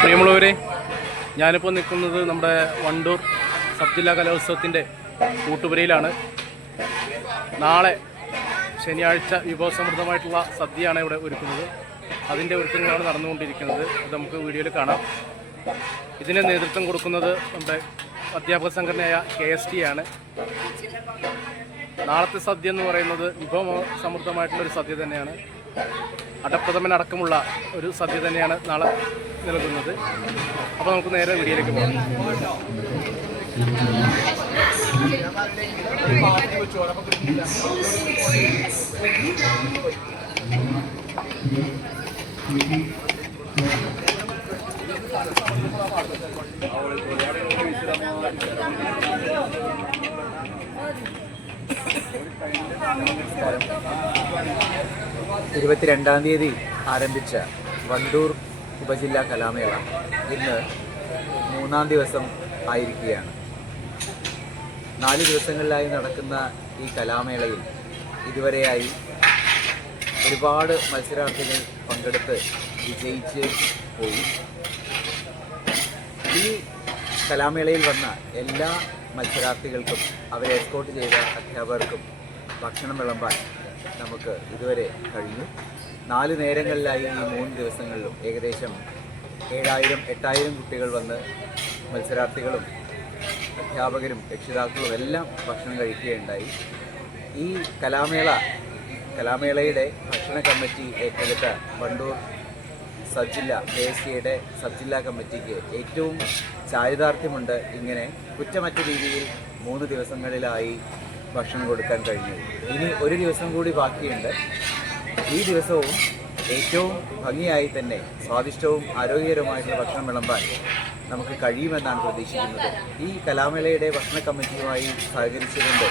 പ്രിയമുള്ളവരെ ഞാനിപ്പോൾ നിൽക്കുന്നത് നമ്മുടെ വണ്ടൂർ സബ് ജില്ലാ കലോത്സവത്തിന്റെ കൂട്ടുപുരയിലാണ്. നാളെ ശനിയാഴ്ച വിഭവസമൃദ്ധമായിട്ടുള്ള സദ്യയാണ് ഇവിടെ ഒരുക്കുന്നത്. അതിന്റെ ഒരുക്കങ്ങളാണ് നടന്നുകൊണ്ടിരിക്കുന്നത്. അത് നമുക്ക് വീഡിയോയിൽ കാണാം. ഇതിന് നേതൃത്വം കൊടുക്കുന്നത് നമ്മുടെ അധ്യാപക സംഘടനയായ കെ എസ് ടി ആണ്. നാളത്തെ സദ്യ എന്ന് പറയുന്നത് വിഭവ സമൃദ്ധമായിട്ടുള്ളൊരു സദ്യ തന്നെയാണ്. അടപ്രഥമൻ അടക്കമുള്ള ഒരു സദ്യ തന്നെയാണ് നാളെ നൽകുന്നത് അപ്പോൾ നമുക്ക് നേരെ വീഡിയോയിലേക്ക് പോകാം. ഇരുപത്തിരണ്ടാം തീയതി ആരംഭിച്ച വണ്ടൂർ ഉപജില്ലാ കലാമേള ഇന്ന് മൂന്നാം ദിവസം ആയിരിക്കുകയാണ്. നാല് ദിവസങ്ങളിലായി നടക്കുന്ന ഈ കലാമേളയിൽ ഇതുവരെയായി ഒരുപാട് മത്സരാർത്ഥികൾ പങ്കെടുത്ത് വിജയിച്ച് പോയി. ഈ കലാമേളയിൽ വന്ന എല്ലാ മത്സരാർത്ഥികൾക്കും അവരെ എസ്കോട്ട് ചെയ്ത അധ്യാപകർക്കും ഭക്ഷണം വിളമ്പാൻ നമുക്ക് ഇതുവരെ കഴിഞ്ഞു. നാല് നേരങ്ങളിലായി ഈ മൂന്ന് ദിവസങ്ങളിലും ഏകദേശം ഏഴായിരം എട്ടായിരം കുട്ടികൾ വന്ന് മത്സരാർത്ഥികളും അധ്യാപകരും രക്ഷിതാക്കളും എല്ലാം ഭക്ഷണം കഴിക്കുകയുണ്ടായി. ഈ കലാമേള കലാമേളയുടെ ഭക്ഷണ കമ്മിറ്റി ഏറ്റെടുത്ത വണ്ടൂർ സബ് ജില്ല കെ എസ് സിയുടെ സബ് ജില്ലാ കമ്മിറ്റിക്ക് ഏറ്റവും ചാരിതാർത്ഥ്യമുണ്ട് ഇങ്ങനെ കുറ്റമറ്റ രീതിയിൽ മൂന്ന് ദിവസങ്ങളിലായി ഭക്ഷണം കൊടുക്കാൻ കഴിഞ്ഞു. ഇനി ഒരു ദിവസം കൂടി ബാക്കിയുണ്ട്. ഈ ദിവസവും ഏറ്റവും ഭംഗിയായി തന്നെ സ്വാദിഷ്ടവും ആരോഗ്യകരവുമായിട്ടുള്ള ഭക്ഷണം വിളമ്പാൻ നമുക്ക് കഴിയുമെന്നാണ് പ്രതീക്ഷിക്കുന്നത്. ഈ കലാമേളയുടെ ഭക്ഷണ കമ്മിറ്റിയുമായി സഹകരിച്ചുകൊണ്ട്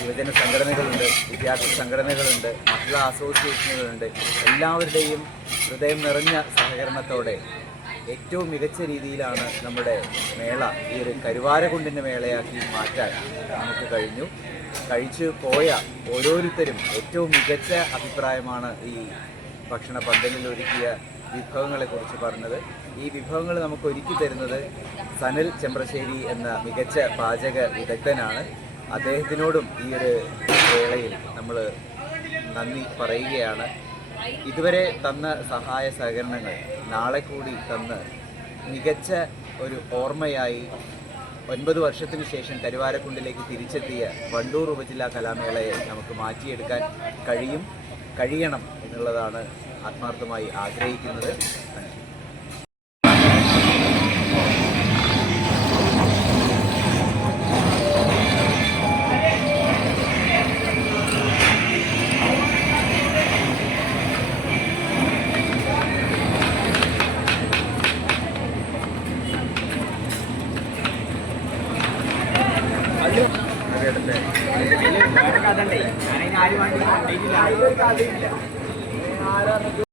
യുവജന സംഘടനകളുണ്ട് വിദ്യാർത്ഥി സംഘടനകളുണ്ട് മഹിളാ അസോസിയേഷനുകളുണ്ട്. എല്ലാവരുടെയും ഹൃദയം നിറഞ്ഞ സഹകരണത്തോടെ ഏറ്റവും മികച്ച രീതിയിലാണ് നമ്മുടെ മേള ഈ ഒരു കരുവാരകുണ്ടിന്റെ മേളയാക്കി മാറ്റാൻ നമുക്ക് കഴിഞ്ഞു. കഴിച്ചു പോയ ഓരോരുത്തരും ഏറ്റവും മികച്ച അഭിപ്രായമാണ് ഈ ഭക്ഷണ പന്തലിൽ ഒരുക്കിയ വിഭവങ്ങളെക്കുറിച്ച് പറഞ്ഞത്. ഈ വിഭവങ്ങൾ നമുക്ക് ഒരുക്കി തരുന്നത് സനൽ ചെമ്പ്രശ്ശേരി എന്ന മികച്ച പാചക വിദഗ്ധനാണ്. അദ്ദേഹത്തിനോടും ഈ ഒരു വേളയിൽ നമ്മൾ നന്ദി പറയുകയാണ്. ഇതുവരെ തന്ന സഹായ സഹകരണങ്ങൾ നാളെ കൂടി തന്ന് മികച്ച ഒരു ഓർമ്മയായി ഒൻപത് വർഷത്തിന് ശേഷം കരുവാരക്കുണ്ടിലേക്ക് തിരിച്ചെത്തിയ വണ്ടൂർ ഉപജില്ലാ കലാമേളയെ നമുക്ക് മാറ്റിയെടുക്കാൻ കഴിയും കഴിയണം എന്നുള്ളതാണ് ആത്മാർത്ഥമായി ആഗ്രഹിക്കുന്നത്. കഥണ്ടേ ഞാൻ അതിന് ആര് വേണ്ടി